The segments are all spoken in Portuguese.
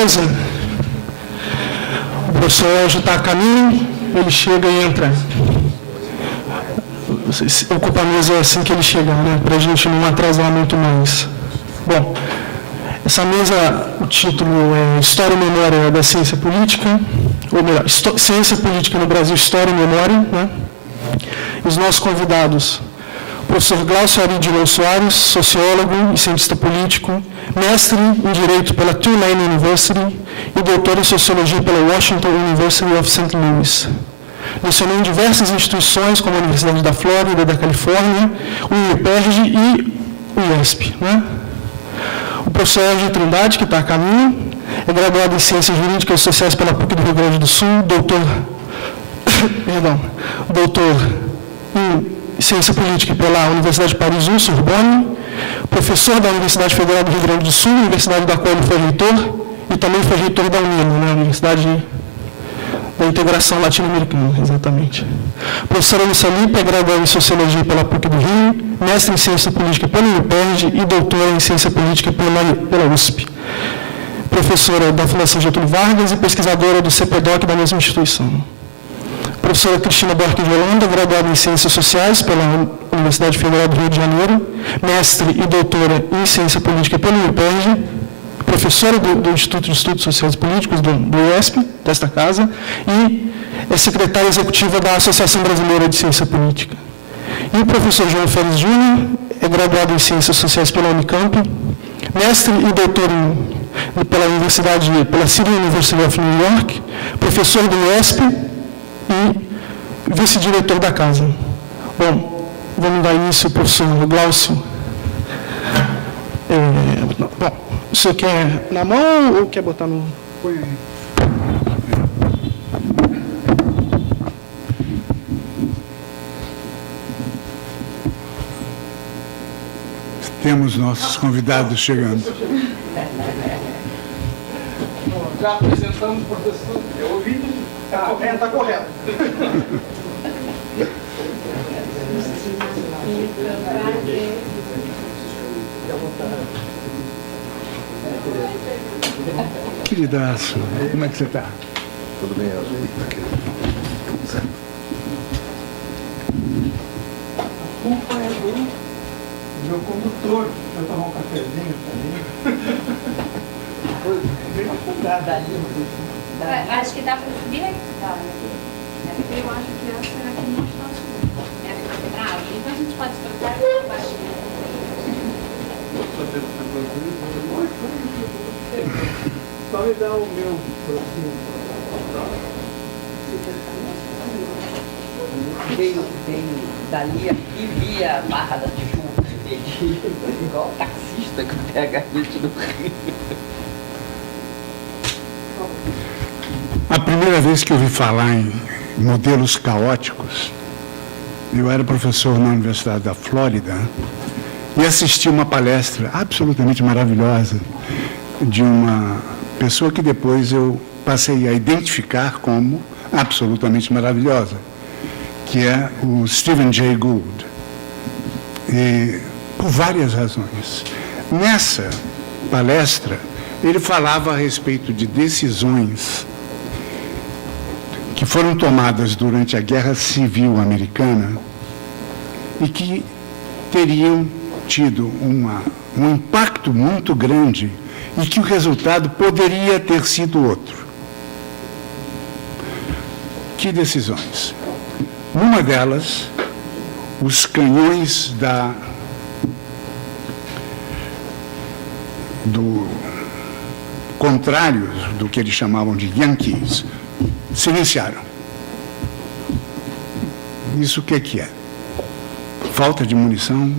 mesa, o professor Elgio está a caminho, ele chega e entra. Ocupa a mesa assim que ele chega, né? Para a gente não atrasar muito mais. Bom, essa mesa, o título é História e Memória da Ciência Política, ou melhor, Ciência Política no Brasil, História e Memória, né? E os nossos convidados, o professor Glaucio Aridilon Soares, sociólogo e cientista político, mestre em Direito pela Tulane University e doutor em Sociologia pela Washington University of St. Louis. Lecionou em diversas instituições, como a Universidade da Flórida, da Califórnia, o UniPerj e o IESP, né? O professor Elgio Trindade, que está a caminho, é graduado em Ciências Jurídicas e Sociais pela PUC do Rio Grande do Sul, doutor em Ciência Política pela Universidade de Paris I, Sorbonne, professor da Universidade Federal do Rio Grande do Sul, universidade da qual ele foi reitor, e também foi reitor da UNILO, né, Universidade da Integração Latino-Americana, exatamente. Professora Lúcia Lippe é graduada em Sociologia pela PUC do Rio, mestre em Ciência Política pela UniPerj e doutora em Ciência Política pela USP. Professora da Fundação Getúlio Vargas e pesquisadora do CPDOC da mesma instituição. Professora Cristina Borque de Holanda, graduada em Ciências Sociais pela Universidade Federal do Rio de Janeiro, mestre e doutora em Ciência Política pela UniPerj, professora do Instituto de Estudos Sociais e Políticos do IESP, desta casa, e é secretária executiva da Associação Brasileira de Ciência Política. E o professor João Félix Júnior é graduado em Ciências Sociais pela Unicamp, mestre e doutor pela City University of New York, professor do IESP e vice-diretor da casa. Bom, vamos dar início ao professor Glaucio. Bom, o senhor quer na mão ou quer botar no... Põe aí. Temos nossos convidados chegando. Já apresentamos o professor. Eu ouvi. Está correto. Queridaço, como é que você está? Tudo bem, Elgio? Culpa é do meu condutor. Eu tomar um cafezinho também. Bem afundado ali. Acho que dá para subir aqui. Eu acho que essa será que não está subindo. Então a gente pode trocar para baixo. Só me dá o meu próximo. Veio dali aqui via Barra da Tijuca, igual taxista que pega a gente no Rio. A primeira vez que eu ouvi falar em modelos caóticos, eu era professor na Universidade da Flórida e assisti uma palestra absolutamente maravilhosa de uma pessoa que depois eu passei a identificar como absolutamente maravilhosa, que é o Stephen Jay Gould, e por várias razões. Nessa palestra, ele falava a respeito de decisões que foram tomadas durante a Guerra Civil Americana e que teriam tido um impacto muito grande e que o resultado poderia ter sido outro. Que decisões? Numa delas, os canhões contrários do que eles chamavam de Yankees, se iniciaram. Isso o que é? Falta de munição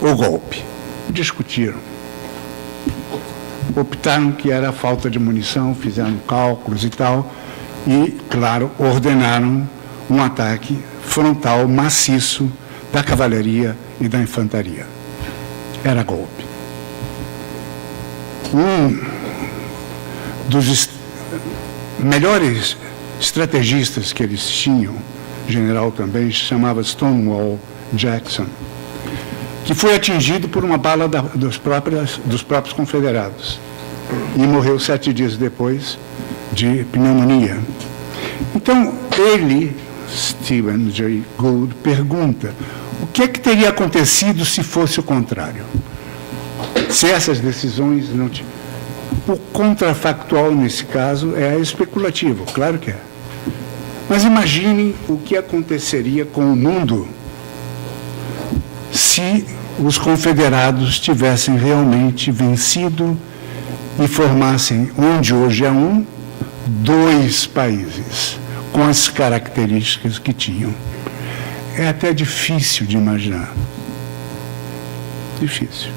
ou golpe? Discutiram. Optaram que era falta de munição, fizeram cálculos e tal, e, claro, ordenaram um ataque frontal maciço da cavalaria e da infantaria. Era golpe. Um dos melhores estrategistas que eles tinham, general também, se chamava Stonewall Jackson, que foi atingido por uma bala dos próprios confederados. e morreu 7 dias depois de pneumonia. Então, ele, Stephen Jay Gould, pergunta o que é que teria acontecido se fosse o contrário? Se essas decisões não tinham... O contrafactual, nesse caso, é especulativo, claro que é. Mas imagine o que aconteceria com o mundo se os confederados tivessem realmente vencido e formassem, onde hoje é 2 países, com as características que tinham. É até difícil de imaginar. Difícil.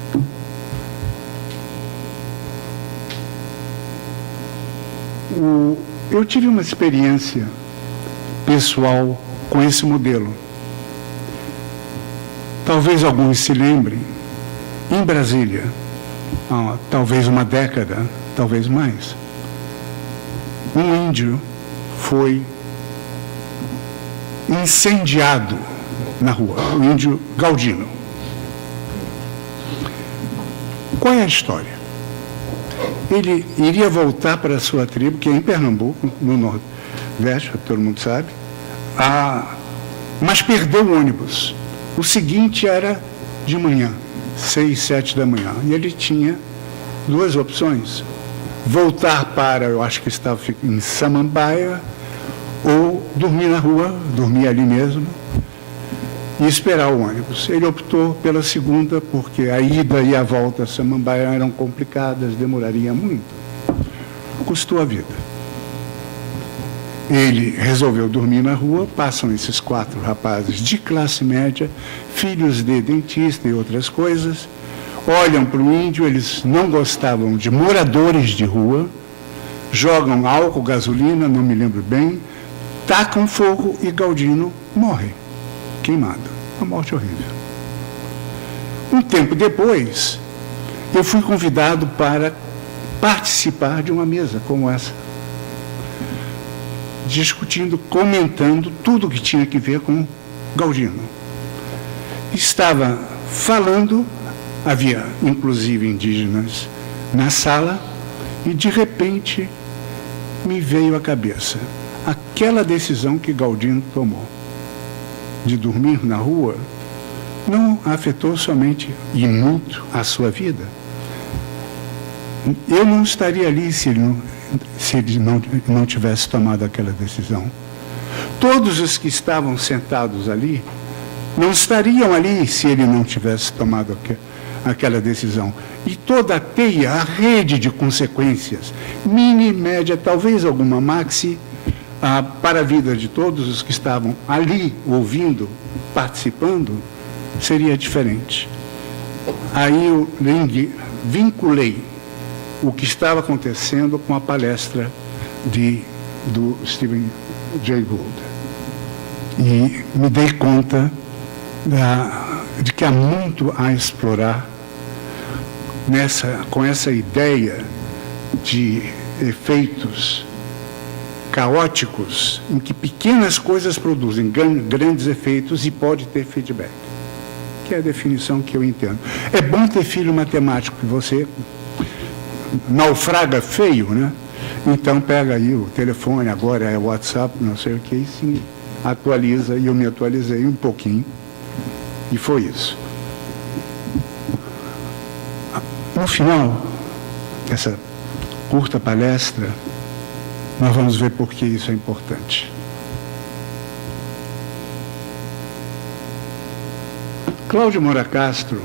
Eu tive uma experiência pessoal com esse modelo. Talvez alguns se lembrem, em Brasília, há talvez uma década, talvez mais, um índio foi incendiado na rua, o índio Galdino. Qual é a história? Ele iria voltar para a sua tribo, que é em Pernambuco, no Nordeste, todo mundo sabe, mas perdeu o ônibus. O seguinte era de manhã, 6, 7 da manhã, e ele tinha 2 opções: voltar para, eu acho que estava em Samambaia, ou dormir na rua, dormir ali mesmo, e esperar o ônibus. Ele optou pela segunda, porque a ida e a volta a Samambaia eram complicadas, demoraria muito. Custou a vida. Ele resolveu dormir na rua, passam esses 4 rapazes de classe média, filhos de dentista e outras coisas, olham para o índio, eles não gostavam de moradores de rua, jogam álcool, gasolina, não me lembro bem, tacam fogo e Galdino morre, queimado. Uma morte horrível. Um tempo depois, eu fui convidado para participar de uma mesa como essa, discutindo, comentando tudo que tinha que ver com Galdino. Estava falando, havia inclusive indígenas na sala, e de repente me veio à cabeça aquela decisão que Galdino tomou de dormir na rua não afetou somente e muito a sua vida. Eu não estaria ali se ele não tivesse tomado aquela decisão. Todos os que estavam sentados ali não estariam ali se ele não tivesse tomado aquela decisão. E toda a teia, a rede de consequências, mini, média, talvez alguma maxi, para a vida de todos os que estavam ali, ouvindo, participando, seria diferente. Aí eu vinculei o que estava acontecendo com a palestra do Stephen Jay Gould. E me dei conta de que há muito a explorar com essa ideia de efeitos caóticos, em que pequenas coisas produzem grandes efeitos e pode ter feedback, que é a definição que eu entendo. É bom ter filho matemático, que você naufraga feio, né? Então pega aí o telefone, agora é o WhatsApp, não sei o que, e se atualiza, e eu me atualizei um pouquinho, e foi isso. No final dessa curta palestra, nós vamos ver por que isso é importante. Cláudio Moura Castro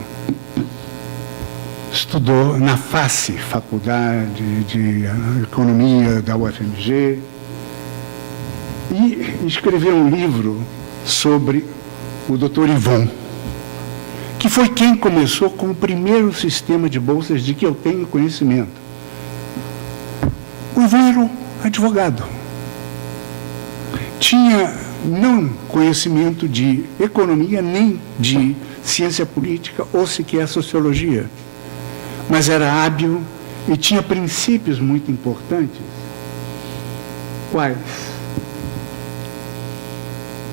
estudou na FACE, Faculdade de Economia da UFMG, e escreveu um livro sobre o Dr. Ivon, que foi quem começou com o primeiro sistema de bolsas de que eu tenho conhecimento. O Ivon era um advogado. Tinha não conhecimento de economia, nem de ciência política, ou sequer sociologia, mas era hábil e tinha princípios muito importantes. Quais?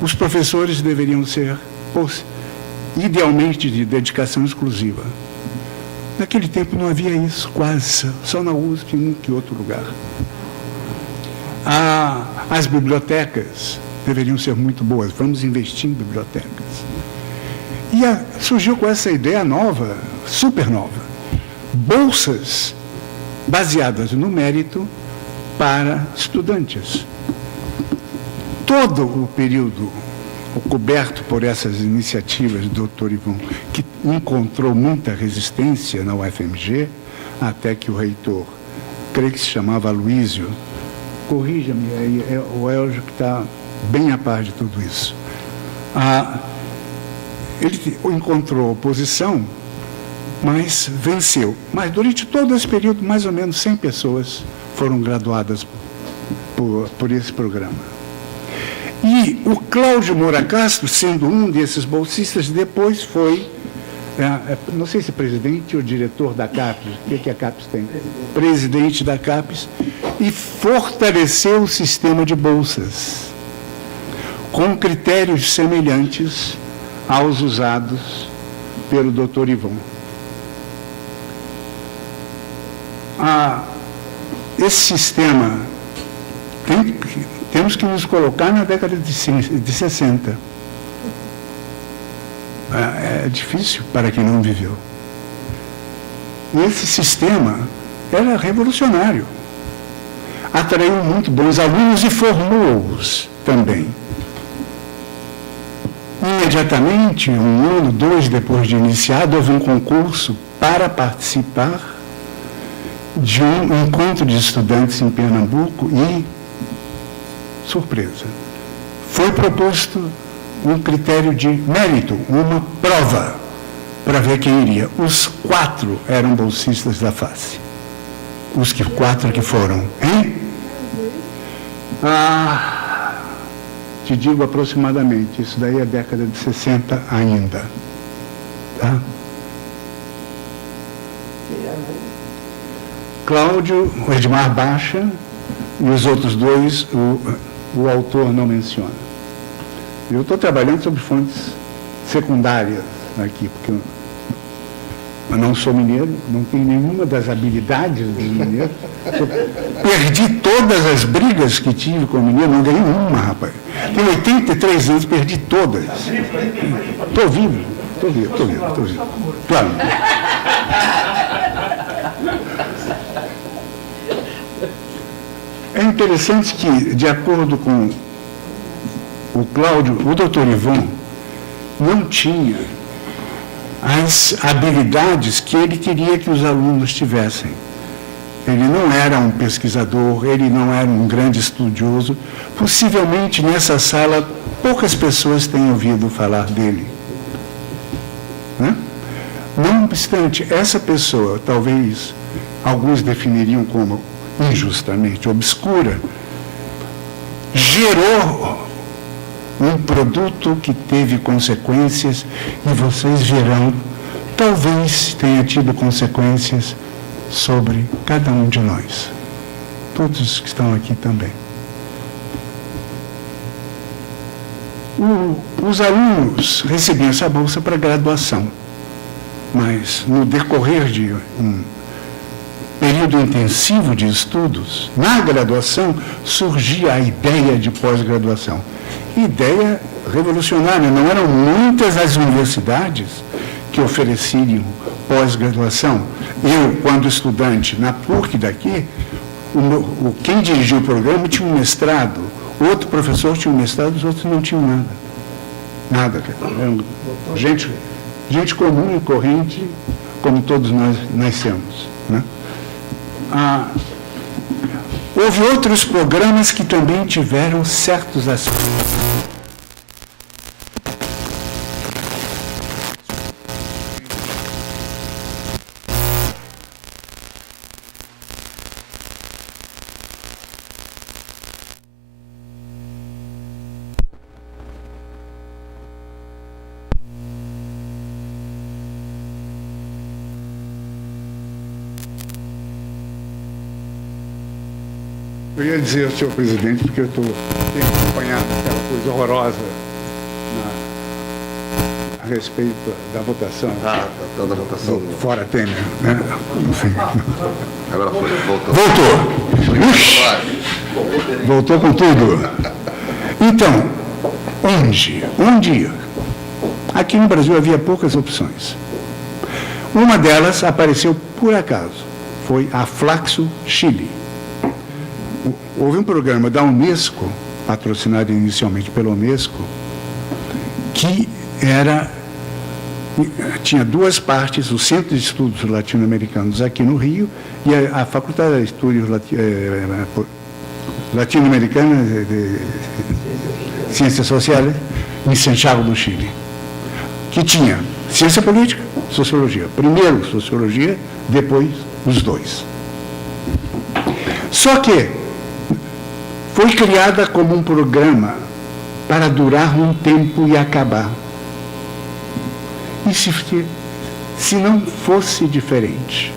Os professores deveriam ser, idealmente, de dedicação exclusiva. Naquele tempo não havia isso, quase, só na USP e em um que outro lugar. As bibliotecas deveriam ser muito boas, vamos investir em bibliotecas. E surgiu com essa ideia nova, super nova, bolsas baseadas no mérito para estudantes. Todo o período coberto por essas iniciativas do Dr. Ivon, que encontrou muita resistência na UFMG, até que o reitor, creio que se chamava Aloísio, corrija-me, é o Eljo que está bem a par de tudo isso. Ele encontrou oposição, mas venceu. Mas durante todo esse período, mais ou menos 100 pessoas foram graduadas por esse programa. E o Cláudio Moura Castro, sendo um desses bolsistas, depois foi, não sei se presidente ou diretor da CAPES, o que a CAPES tem? Presidente da CAPES, e fortaleceu o sistema de bolsas, com critérios semelhantes aos usados pelo Dr. Ivon. Esse sistema temos que nos colocar na década de 60. É difícil para quem não viveu. E esse sistema era revolucionário. Atraiu muito bons alunos e formou-os também. Imediatamente, 1 ano, 2 depois de iniciado, houve um concurso para participar de um encontro de estudantes em Pernambuco e, surpresa, foi proposto um critério de mérito, uma prova, para ver quem iria. Os 4 eram bolsistas da face. Os 4 que foram, hein? Te digo aproximadamente, isso daí é década de 60 ainda. Tá? Cláudio, o Edmar Baixa, e os outros 2, o autor não menciona. Eu estou trabalhando sobre fontes secundárias aqui, porque eu não sou mineiro, não tenho nenhuma das habilidades dos mineiros. Perdi todas as brigas que tive com o mineiro, não ganhei uma, rapaz. Tenho 83 anos, perdi todas. Estou vivo. Claro. É interessante que, de acordo com o Cláudio, o Dr. Ivon não tinha as habilidades que ele queria que os alunos tivessem. Ele não era um pesquisador, ele não era um grande estudioso. Possivelmente, nessa sala, poucas pessoas têm ouvido falar dele. Né? Não obstante, essa pessoa, talvez alguns definiriam como injustamente obscura, gerou um produto que teve consequências, e vocês verão, talvez tenha tido consequências sobre cada um de nós. Todos os que estão aqui também. Os alunos recebiam essa bolsa para graduação, mas no decorrer de um período intensivo de estudos, na graduação surgia a ideia de pós-graduação. Ideia revolucionária, não eram muitas as universidades que ofereciam pós-graduação. Eu, quando estudante na PUC daqui, quem dirigiu o programa tinha um mestrado, outro professor tinha um mestrado, os outros não tinham nada. Nada. Gente comum e corrente, como todos nós nascemos. Né? Houve outros programas que também tiveram certos aspectos. Eu ia dizer ao senhor presidente, porque eu tenho acompanhado aquela coisa horrorosa a respeito da votação. Ah, tá da votação. Fora Temer, né? Enfim. Agora foi, voltou. Voltou. Ux, voltou com tudo. Então, onde ir? Aqui no Brasil havia poucas opções. Uma delas apareceu por acaso. Foi a Flaxo Chile. Houve um programa da Unesco, patrocinado inicialmente pela Unesco, que tinha duas partes, o Centro de Estudos Latino-Americanos aqui no Rio e a Faculdade de Estudos Latino-Americanas de Ciências Sociais em Santiago do Chile, que tinha ciência política, sociologia. Primeiro sociologia, depois os dois. Só que foi criada como um programa para durar um tempo e acabar. E se não fosse diferente,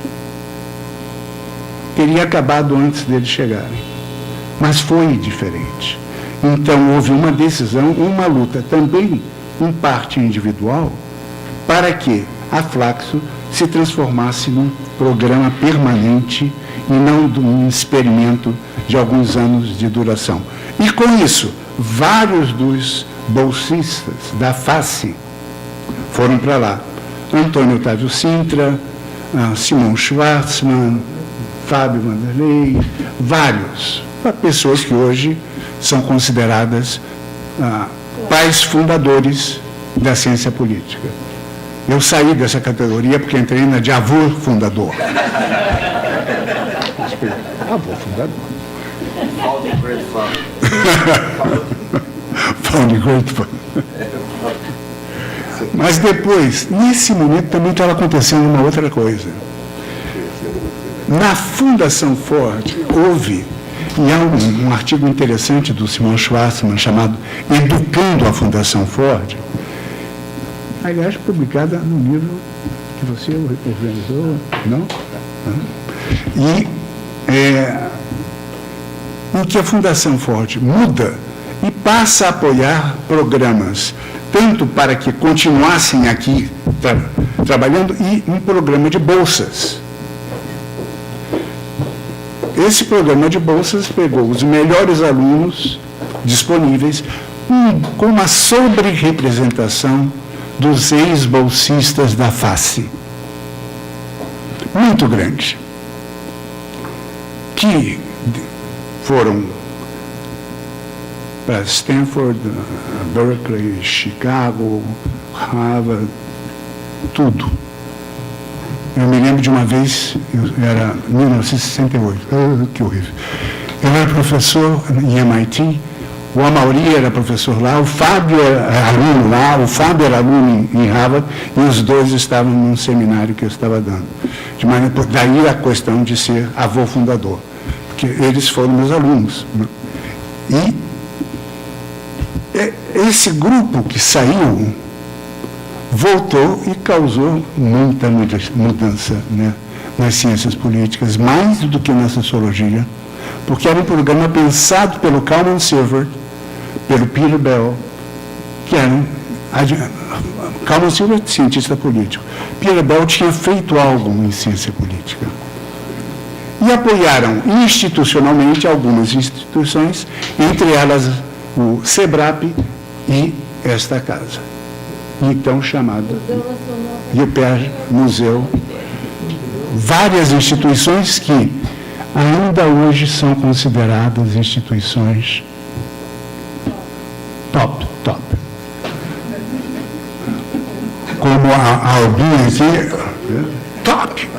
teria acabado antes deles chegarem. Mas foi diferente. Então, houve uma decisão, uma luta também, em parte individual, para que a Flaxo se transformasse num programa permanente e não de um experimento de alguns anos de duração. E com isso, vários dos bolsistas da FACE foram para lá. Antônio Otávio Sintra, Simão Schwarzman, Fábio Vanderlei, vários. Pessoas que hoje são consideradas pais fundadores da ciência política. Eu saí dessa categoria porque entrei na de avô fundador. Avô fundador. Founding Great Father. Founding Great Father. Mas depois, nesse momento, também estava acontecendo uma outra coisa. Na Fundação Ford, houve, e há um artigo interessante do Simão Schwarzman chamado Educando a Fundação Ford, aliás, publicada no livro que você organizou, não? E em que a Fundação Ford muda e passa a apoiar programas, tanto para que continuassem aqui trabalhando, e um programa de bolsas. Esse programa de bolsas pegou os melhores alunos disponíveis, com uma sobre-representação dos ex-bolsistas da FACE. Muito grande. Que foram para Stanford, Berkeley, Chicago, Harvard, tudo. Eu me lembro de uma vez, era 1968, que horrível. Eu era professor em MIT, o Amauri era professor lá, o Fábio era aluno lá, o Fábio era aluno em Harvard, e os dois estavam num seminário que eu estava dando. De maneira, daí a questão de ser avô fundador, porque eles foram meus alunos. E esse grupo que saiu voltou e causou muita mudança, né, nas ciências políticas, mais do que na sociologia, porque era um programa pensado pelo Kalman Silver, pelo Peter Bell, que eram... Kalman Silver, cientista político. Peter Bell tinha feito algo em ciência política. E apoiaram institucionalmente algumas instituições, entre elas o SEBRAP e esta casa, então chamada IUPER Museu. Várias instituições que ainda hoje são consideradas instituições top. Como a Albinha aqui, top.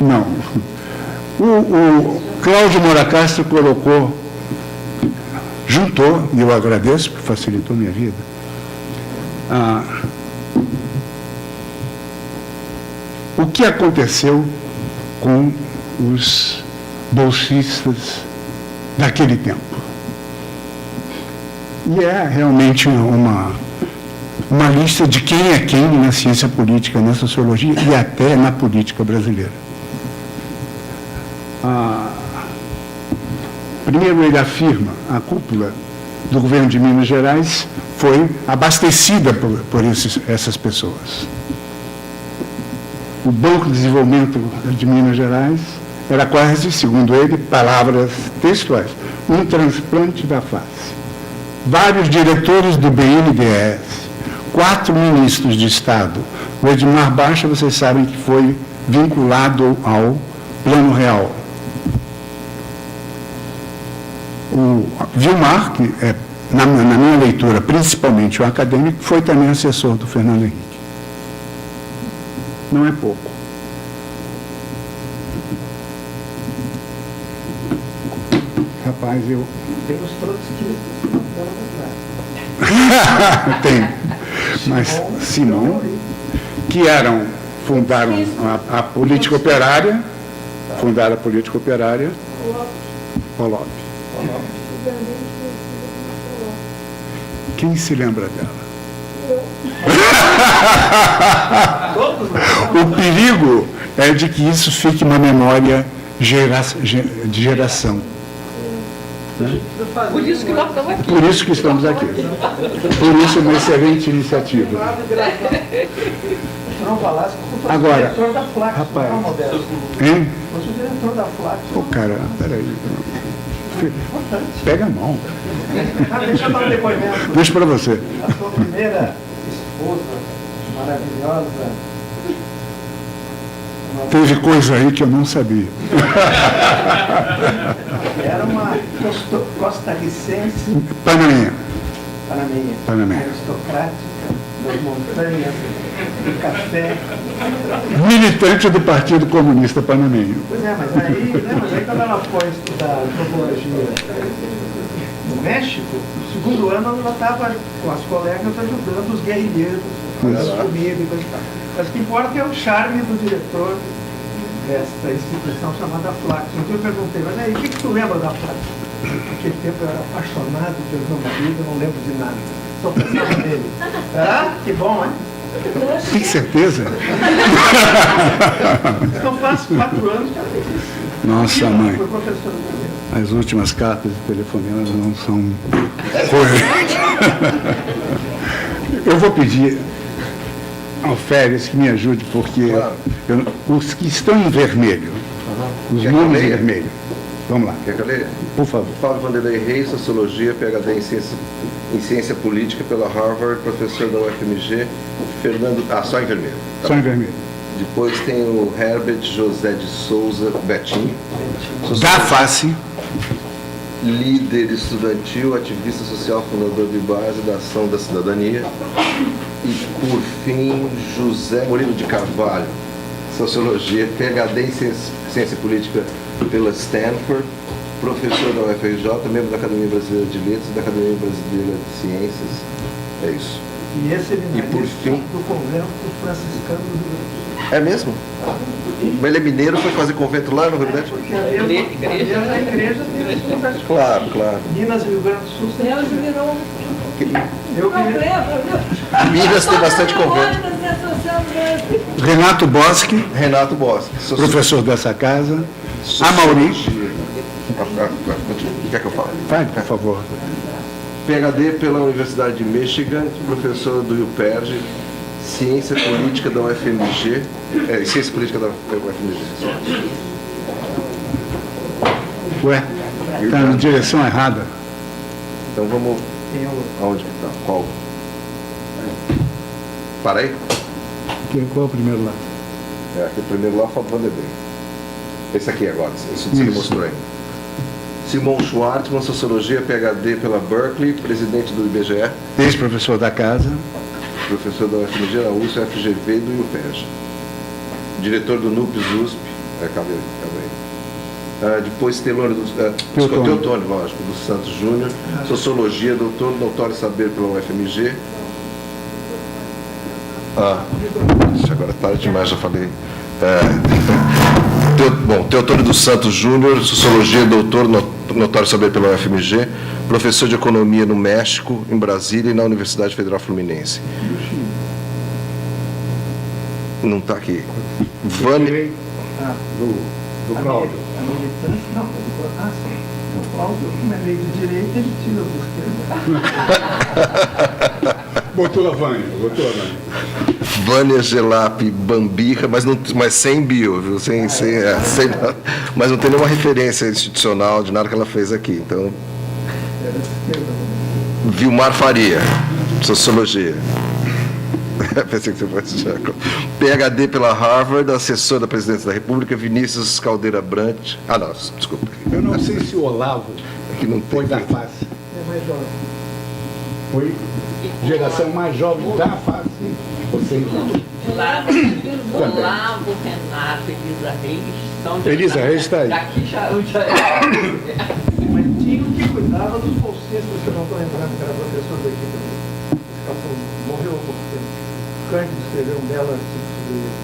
Não. O Cláudio Moura Castro juntou, e eu agradeço, porque facilitou minha vida, o que aconteceu com os bolsistas daquele tempo. E é realmente uma lista de quem é quem na ciência política, na sociologia e até na política brasileira. Primeiro, ele afirma, a cúpula do governo de Minas Gerais foi abastecida por essas pessoas. O Banco de Desenvolvimento de Minas Gerais era quase, segundo ele, palavras textuais, um transplante da face. Vários diretores do BNDES, 4 ministros de Estado. O Edmar Baixa, vocês sabem que foi vinculado ao Plano Real. O Vilmar, que é, na minha leitura, principalmente o acadêmico, foi também assessor do Fernando Henrique. Não é pouco. Rapaz, eu... Tem os trotskistas que Tem. Mas Simão, que fundaram a política operária, fundaram a política operária, Polop. Quem se lembra dela? O perigo é de que isso fique uma memória de geração. Por isso que nós estamos aqui. Por isso que estamos aqui. Por isso, uma excelente iniciativa. Agora, diretor da Flax, rapaz, não, Modesto? hein? Fosse o diretor da Flax. Ô, cara, peraí. Pega a mão. Deixa eu dar um depoimento. Deixa para você. A sua primeira esposa, maravilhosa. Teve coisa aí que eu não sabia. Era uma costarricense Panamenha. panamenha, aristocrática, das montanhas, do café. Militante do Partido Comunista Panamenho. Pois é, mas aí quando ela foi estudar antropologia no México, no segundo ano ela estava com as colegas ajudando os guerrilheiros, as comidas e coisa e tal. Mas o que importa é o charme do diretor desta instituição chamada Flax. Então eu perguntei, mas aí, o que tu lembra da Flax? Naquele tempo eu era apaixonado pelo meu marido, eu não lembro de nada. Só pensava nele. Ah, que bom, hein? Tem certeza? Então faz 4 anos que ela fez isso. Nossa, mãe. Foi professora do As últimas cartas de telefonema não são corretas. Eu vou pedir ao Férez que me ajude, porque os que estão em vermelho, os Quer que nomes eu em leia? vermelho. Vamos lá, Quer que eu leia? por favor. Fábio Vanderlei Reis, Sociologia, PhD em Ciência Política pela Harvard, professor da UFMG, Fernando... Ah, só em vermelho. Tá Só bom. em vermelho. Depois tem o Herbert José de Souza Betinho, Da face. líder estudantil, ativista social, fundador de base da Ação da Cidadania. E, por fim, José Murilo de Carvalho, Sociologia, PhD em Ciência Política pela Stanford, professor da UFRJ, membro da Academia Brasileira de Letras e da Academia Brasileira de Ciências. É isso. E esse E por fim- do convento franciscano do Rio Grande do Sul. É mesmo? Mas ele é mineiro, foi fazer convento lá no Rio Grande? Porque a igreja tem esse convento. Claro, claro. Minas e Rio Grande do Sul tem. Deus virou Eu um vi. problema. Minas tem bastante convento. Renato Boschi, Renato Bosque. professor dessa casa. Amauri. Quer que eu fale? Vai, por favor. PhD pela Universidade de Michigan, professor do UPERJ, Ciência Política da UFMG, Ciência Política da UFMG. Ué, está na direção errada. Então vamos... Aonde que está? Qual? Para aí? Qual é o primeiro lá? Aqui o primeiro lá, Fábio Vanderlei. Esse aqui agora, esse que você Isso. mostrou aí. Simon Schwartzman, Sociologia, PhD pela Berkeley, presidente do IBGE, Ex-professor da casa. professor da UFMG, da USP, FGV e do IUPERJ. Diretor do NUPES USP, acabei aí. Depois Teotônio, lógico, dos Santos Júnior, Sociologia, doutor Notório Saber pela UFMG. Isso agora é tarde demais, já falei. Teotônio dos Santos Júnior, Sociologia, doutor Notório Saber pela UFMG, professor de Economia no México, em Brasília e na Universidade Federal Fluminense. Não está aqui. Do Cláudio. A militância, não, sim. Cláudio, como é lei de direito, ele tira os termos. Botou a Vânia, botou a Vânia. Vânia Gelap Bambirra, mas sem bio, viu? Mas não tem nenhuma referência institucional de nada que ela fez aqui. Então, Vilmar Faria, Sociologia. Pensei que você fosse Jacob. PhD pela Harvard, assessor da Presidência da República, Vinícius Caldeira Brant. Ah, não, desculpa. Eu não sei se o Olavo Aqui não foi tem. da face. É mais jovem. Foi geração mais jovem da face. Você Olavo, Renato, Elisa Reis. Elisa Reis está aí. Daqui já é. Mas tinha um que cuidava dos bolsistas, que eu não estou lembrando, que era professor daqui também. Morreu há pouco tempo. Cândido escreveu um belo artigo sobre ele.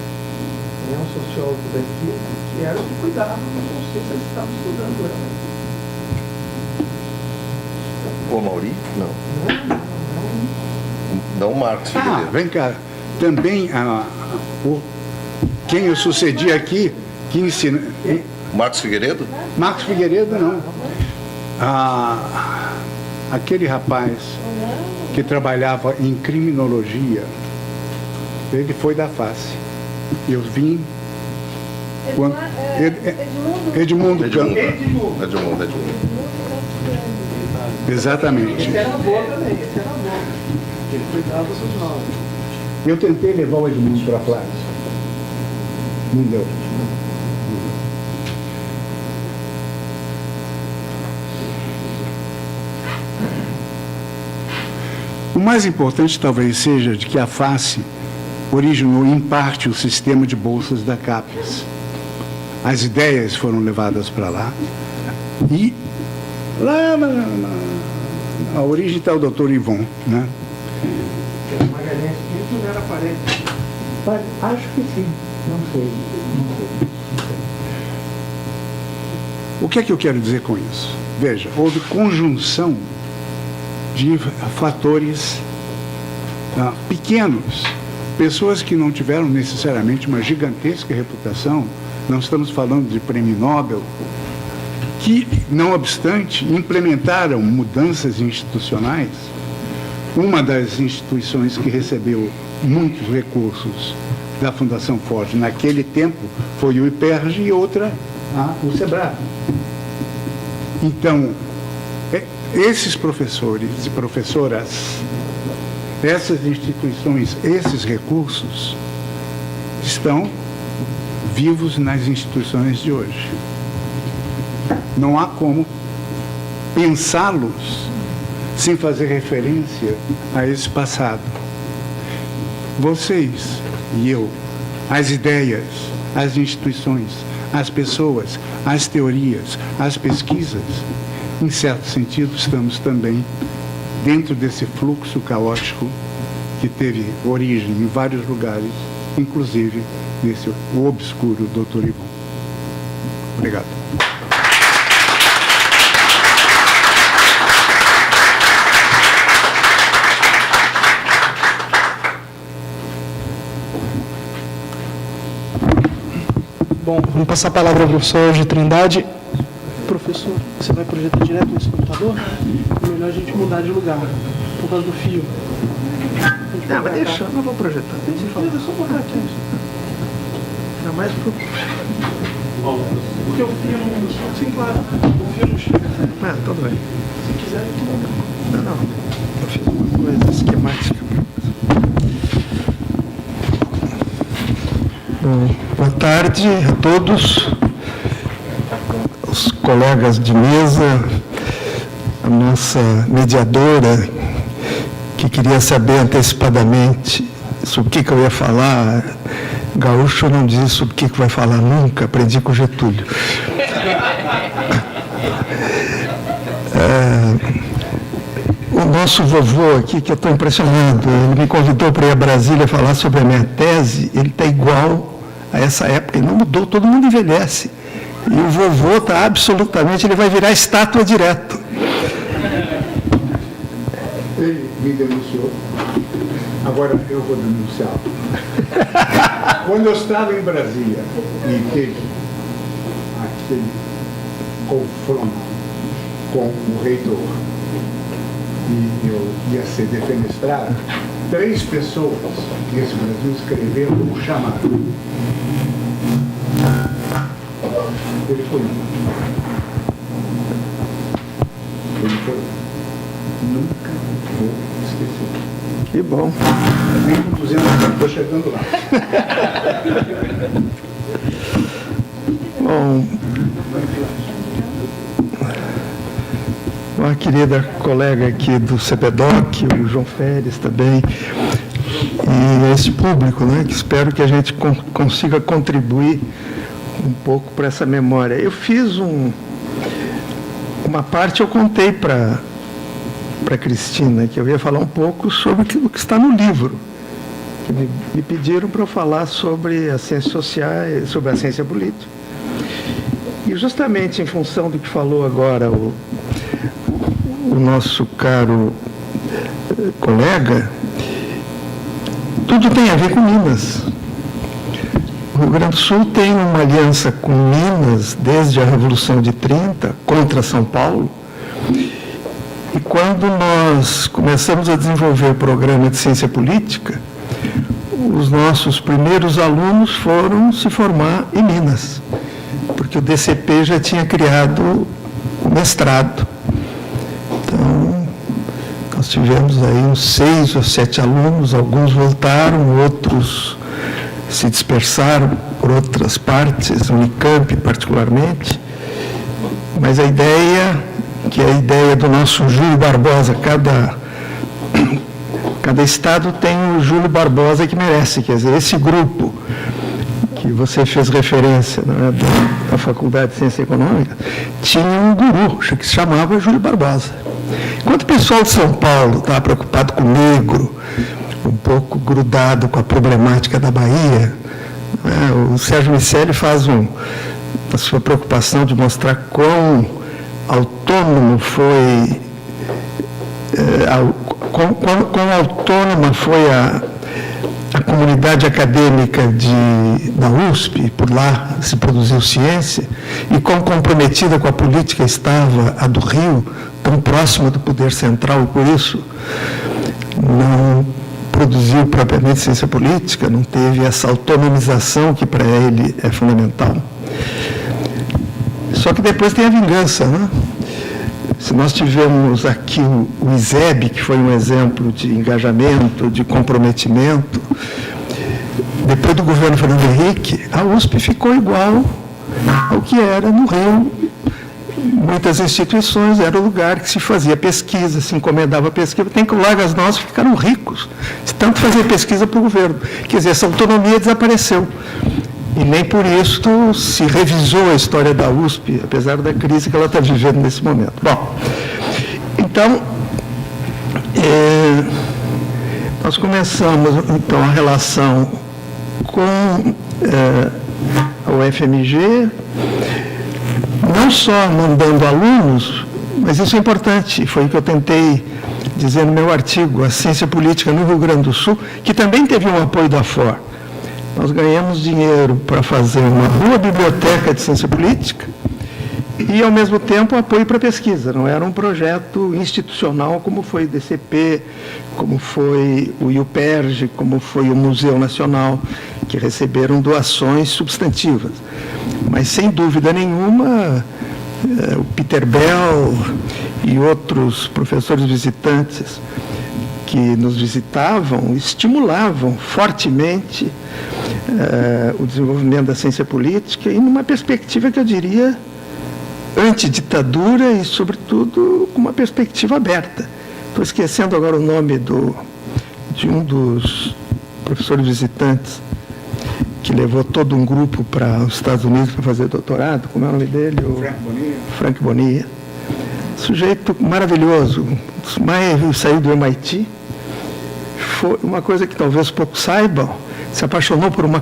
Ele é um sociólogo daqui, que era o que cuidava dos bolsistas que estavam estudando realmente. O Mauri? Não. Não Marcos Ah, Figueiredo. vem cá. Também quem eu sucedi aqui, que ensina. Marcos Figueiredo? Marcos Figueiredo, não. Aquele rapaz que trabalhava em criminologia, ele foi da face. Eu vim. Quando, Edmundo. Edmundo. Exatamente. Esse era bom também, esse era bom. Ele cuidava dos jovens. Eu tentei levar o Edmundo para a classe. Não deu. O mais importante talvez seja de que a face originou em parte o sistema de bolsas da CAPES. As ideias foram levadas para lá e lá a origem está o doutor Ivon, né? Magalhães Pinto não era parente. Acho que sim, não sei. O que é que eu quero dizer com isso? Veja, houve conjunção de fatores pequenos, pessoas que não tiveram necessariamente uma gigantesca reputação, não estamos falando de prêmio Nobel, que, não obstante, implementaram mudanças institucionais. Uma das instituições que recebeu muitos recursos da Fundação Ford naquele tempo foi o IPERJ e outra o SEBRAE. Então, esses professores e professoras, essas instituições, esses recursos estão vivos nas instituições de hoje. Não há como pensá-los sem fazer referência a esse passado. Vocês e eu, as ideias, as instituições, as pessoas, as teorias, as pesquisas, em certo sentido, estamos também dentro desse fluxo caótico que teve origem em vários lugares, inclusive nesse obscuro Dr. Ivon. Obrigado. Bom, vamos passar a palavra ao professor de Trindade. Professor, você vai projetar direto nesse computador? É melhor a gente mudar de lugar, por causa do fio. Não, mas deixa, eu não vou projetar. Deixa eu falar. É só botar aqui. Ainda mais pro... Porque o fio não... Sim, claro. O fio não chega. Ah, tudo bem. Se quiser, tudo Não. Eu fiz uma coisa esquemática. Bom, boa tarde a todos, os colegas de mesa, a nossa mediadora, que queria saber antecipadamente sobre o que eu ia falar. Gaúcho não diz sobre o que vai falar nunca, aprendi com o Getúlio. O nosso vovô aqui, que eu estou impressionado, ele me convidou para ir a Brasília falar sobre a minha tese, ele está igual a essa época, ele não mudou, todo mundo envelhece. E o vovô está absolutamente, ele vai virar estátua direto. Ele me denunciou. Agora eu vou denunciá-lo. Quando eu estava em Brasília e teve aquele confronto com o reitor e eu ia ser defenestrado, 3 pessoas nesse Brasil escreveram o chamado. Ele foi um. Ele foi um. Nunca vou esquecer. Que bom. Nem com 200 anos, estou chegando lá. Bom, uma querida colega aqui do CPDOC, o João Férez também, e esse público, né, que espero que a gente consiga contribuir um pouco para essa memória. Eu fiz uma parte, eu contei para Cristina, que eu ia falar um pouco sobre o que está no livro, que me pediram para eu falar sobre as ciências sociais, sobre a ciência política. E justamente em função do que falou agora o nosso caro colega, tudo tem a ver com Minas. O Rio Grande do Sul tem uma aliança com Minas desde a Revolução de 30, contra São Paulo. E quando nós começamos a desenvolver o programa de ciência política, os nossos primeiros alunos foram se formar em Minas, porque o DCP já tinha criado o mestrado. Então, nós tivemos aí uns 6 ou 7 alunos, alguns voltaram, outros se dispersaram por outras partes, Unicamp particularmente, mas a ideia, que é a ideia do nosso Júlio Barbosa, cada estado tem o Júlio Barbosa que merece, quer dizer, esse grupo que você fez referência, né, da Faculdade de Ciência Econômica, tinha um guru que se chamava Júlio Barbosa. Enquanto o pessoal de São Paulo estava preocupado com o negro, um pouco grudado com a problemática da Bahia, né, o Sérgio Miceli faz a sua preocupação de mostrar quão autônomo foi, quão autônoma foi a comunidade acadêmica da USP, por lá se produziu ciência, e quão comprometida com a política estava a do Rio, tão próxima do poder central, e por isso não produziu propriamente ciência política, não teve essa autonomização que para ele é fundamental. Só que depois tem a vingança, né? Se nós tivemos aqui o ISEB, que foi um exemplo de engajamento, de comprometimento, depois do governo Fernando Henrique, a USP ficou igual ao que era no Rio. Muitas instituições, era o lugar que se fazia pesquisa, se encomendava pesquisa. Tem colegas nossos que ficaram ricos, de tanto fazer pesquisa para o governo. Quer dizer, essa autonomia desapareceu. E nem por isso se revisou a história da USP, apesar da crise que ela está vivendo nesse momento. Bom, então, nós começamos, então, a relação com a UFMG, não só mandando alunos, mas isso é importante, foi o que eu tentei dizer no meu artigo, a ciência política no Rio Grande do Sul, que também teve um apoio da FOR. Nós ganhamos dinheiro para fazer uma boa biblioteca de ciência política e, ao mesmo tempo, apoio para pesquisa. Não era um projeto institucional como foi o DCP, como foi o IUPERJ, como foi o Museu Nacional, que receberam doações substantivas. Mas, sem dúvida nenhuma, o Peter Bell e outros professores visitantes que nos visitavam estimulavam fortemente o desenvolvimento da ciência política e numa perspectiva que eu diria antiditadura e, sobretudo, com uma perspectiva aberta. Estou esquecendo agora o nome de um dos professores visitantes que levou todo um grupo para os Estados Unidos para fazer doutorado. Como é o nome dele? Frank Bonilla. Sujeito maravilhoso, saiu do MIT. Foi uma coisa que talvez poucos saibam, se apaixonou por uma